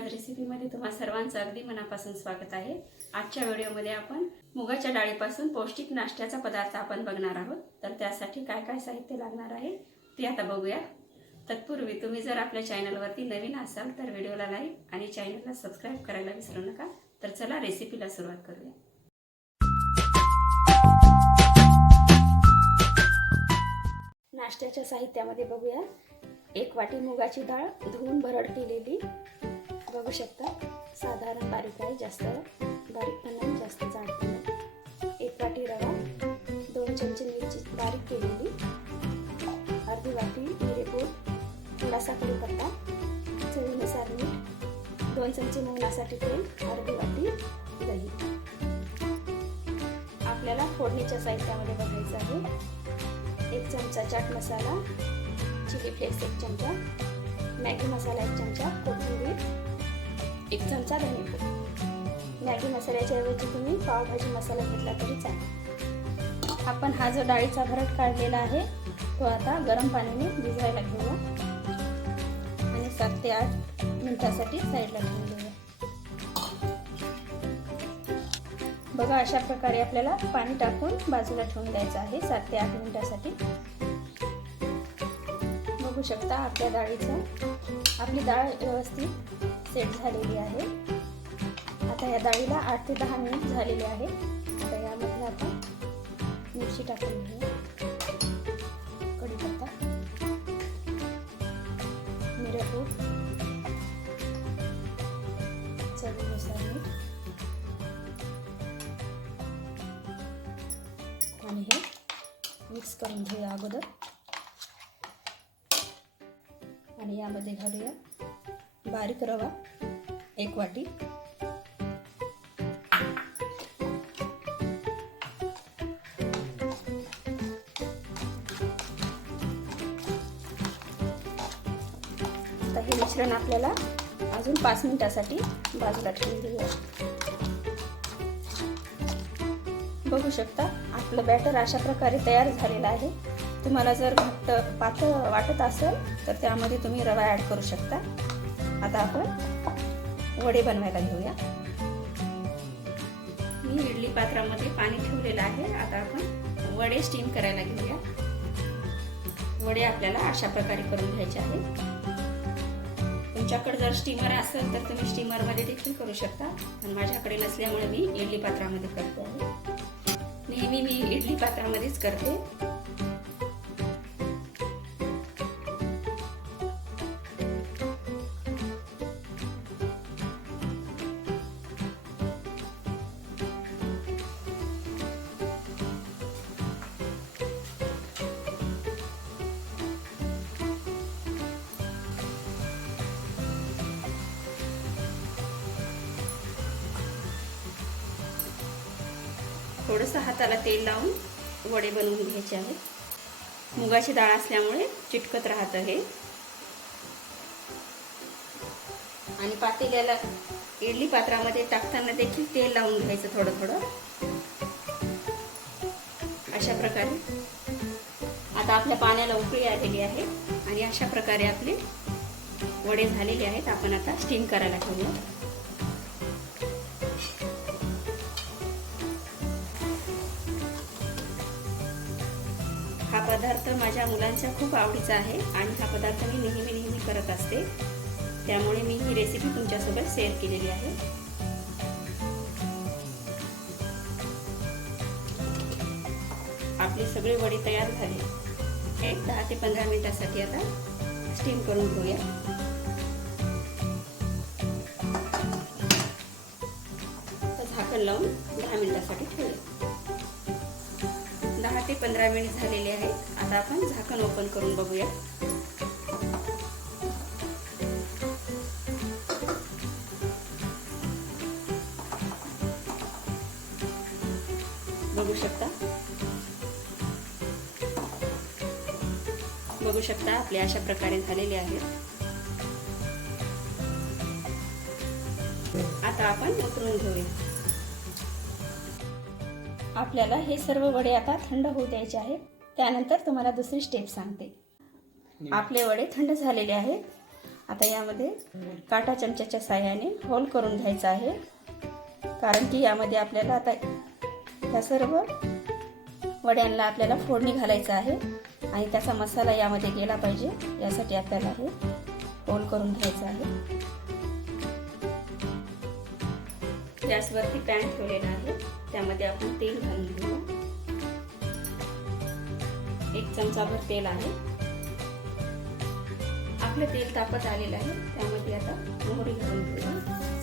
आज रेसिपीमध्ये तुम्हा सर्वांचं अगदी मनापासून स्वागत आहे. आजच्या व्हिडिओमध्ये आपण मुगाच्या डाळीपासून पौष्टिक नाश्त्याचा पदार्थ आपण बघणार आहोत. तर त्यासाठी काय काय साहित्य लागणार आहे ते आता बघूया. तत्पूर्वी तुम्ही जर आपल्या चॅनलवरती नवीन असाल तर व्हिडिओला लाईक आणि चॅनलला सबस्क्राईब करायला विसरू नका. तर चला रेसिपीला सुरुवात करूया. नाश्त्याच्या साहित्यामध्ये बघूया. एक वाटी मुगाची डाळ धुवून भरड केलेली. बघू शकता. साधारण बारीक आहे जास्त बारीक पण नाही जास्त जाड पण नाही. एक वाटी रवा दोन चमचे मिरची बारीक केलेली. अर्धी वाटी मिरेपूर थोडासा कढीपत्ता चवीनुसार मीठ दोन चमचे मोहनासाठी तेल अर्धी वाटी दही. आपल्याला फोडणीच्या साहित्यामध्ये बघायचं आहे. एक चमचा चाट मसाला चिली फ्लेक्स एक चमचा मॅगी मसाला एक चमचा कोथिंबीर एक चमचा धनेपूड मॅगी मसाल्याच्या ऐवजी तुम्ही पावभाजी मसाला घेतला तरी चालेल. आपण हा जो डाळीचा भरट काढलेला आहे तो आता गरम पाण्याने भिजवायला घेऊया. आणि सात ते आठ मिनिटासाठी साईडला ठेवून घेऊया. बघा अशा प्रकारे आपल्याला पाणी टाकून बाजूला ठेवून द्यायचं आहे सात ते आठ मिनिटासाठी. बघू शकता आपल्या डाळीचं आपली डाळ व्यवस्थित सेट झालेली आहे. आता या डाळीला आठ ते दहा मिनिट झालेले आहे. आता यामध्ये आपण मिरची टाकून घेऊ कढीपत्ता मिरपूर चवीनुसार मीठ आणि हे मिक्स करून घेऊया अगोदर. आणि यामध्ये घालूया बारीक रवा एक वाटी. आता हे मिश्रण आपल्याला अजून पाच मिनिटासाठी बाजूला ठेवून देऊया. बघू शकता आपलं बॅटर अशा प्रकारे तयार झालेलं आहे. तुम्हाला जर घट्ट पातळ वाटत असेल तर त्यामध्ये तुम्ही रवा ॲड करू शकता. आता आपण वडे बनवायला घेऊया. मी इडली पात्रामध्ये पाणी ठेवलेलं आहे. आता आपण वडे स्टीम करायला घेऊया. वडे आपल्याला अशा प्रकारे करून घ्यायचे आहेत. तुमच्याकडे जर स्टीमर असेल तर तुम्ही स्टीमरमध्ये देखील करू शकता. पण माझ्याकडे नसल्यामुळे मी इडली पात्रामध्ये करते आहे. नेहमी मी इडली पात्रामध्येच करते. थोडंसं हाताला तेल लावून वडे बनवून घ्यायचे आहेत. मुगाची डाळ असल्यामुळे चिटकत राहतं हे. आणि पातेल्याला इडली पात्रामध्ये टाकताना देखील तेल लावून घ्यायचं थोडं थोडं. अशा प्रकारे. आता आपल्या पाण्याला उकळी आलेली आहे आणि अशा प्रकारे आपले वडे झालेले आहेत. आपण आता स्टीम करायला ठेवूया. पदार्थ माझ्या मुलांच्या खूप आवडीचा आहे आणि हा पदार्थ मी नेहमी नेहमी करत असते. त्यामुळे मी ही रेसिपी तुमच्यासोबत शेअर केलेली आहे. आपली सगळी वडी तयार झाले. एक दहा ते पंधरा मिनिटासाठी आता स्टीम करून घेऊया. झाकण लावून दहा मिनिटासाठी ठेवूया. दहा ते पंधरा मिनिट झालेले आहेत. आता आपण झाकण ओपन करून बघूया. बघू शकता? बघू शकता आपले अशा प्रकारे झालेले आहेत. आता आपण उतरून घेऊया. आपल्याला हे सर्व वडे आता थंड होऊ द्यायचे आहेत. त्यानंतर तुम्हाला दुसरी स्टेप सांगते. आपले वडे थंड झालेले आहेत. आता यामध्ये काटा चमच्याच्या साह्याने होल करून घ्यायचा आहे. कारण की यामध्ये आपल्याला आता ह्या सर्व वड्यांना आपल्याला फोडणी घालायचं आहे. आणि त्याचा मसाला यामध्ये गेला पाहिजे. यासाठी आपल्याला हे होल करून घ्यायचं आहे. गॅसवरती पॅन ठेवलेला आहे. त्यामध्ये आपण तेल घालून घेऊ. एक चमचाभर तेल आहे. आपलं तेल तापत आलेलं आहे. त्यामध्ये आता मोहरी घालून घेऊ.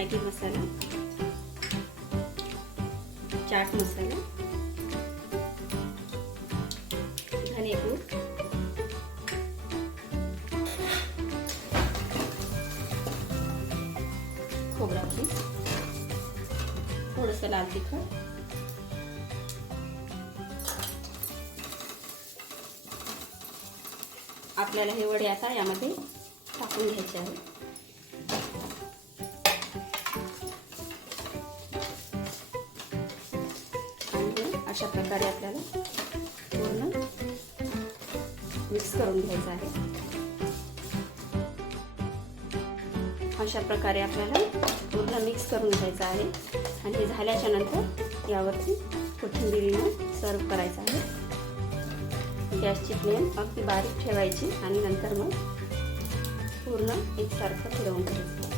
मॅगी मसाला चाट मसाला धनेपूर खोबरा खीस थोडंसं लाल तिखट. आपल्याला हे वडे आता यामध्ये टाकून घ्यायचे आहे अशा प्रकारे आपल्याला पूर्ण मिक्स करून घ्यायचं आहे. अशा प्रकारे आपल्याला पूर्ण मिक्स करून घ्यायचं आहे. आणि हे झाल्याच्यानंतर यावरती कोथिंबिरीनं सर्व करायचं आहे. गॅसची फ्लेम अगदी बारीक ठेवायची आणि नंतर मग पूर्ण एकसारखं फिरवून घ्यायचं.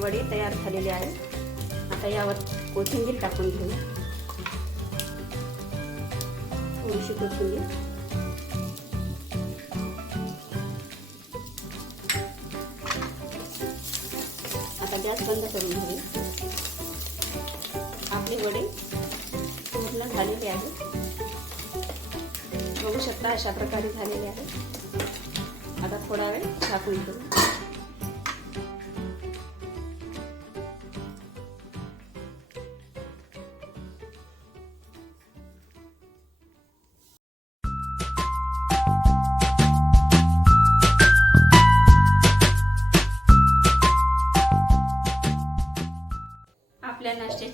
वडी तयार झालेली आहे. आता यावर कोथिंबीर टाकून घेऊ थोडीशी कोथिंबीर. आता गॅस बंद करून घेऊ आपली वडे पूर्ण झालेली आहे. बघू शकता अशा प्रकारे झालेले आहे. आता थोडा वेळ झाकून घेऊ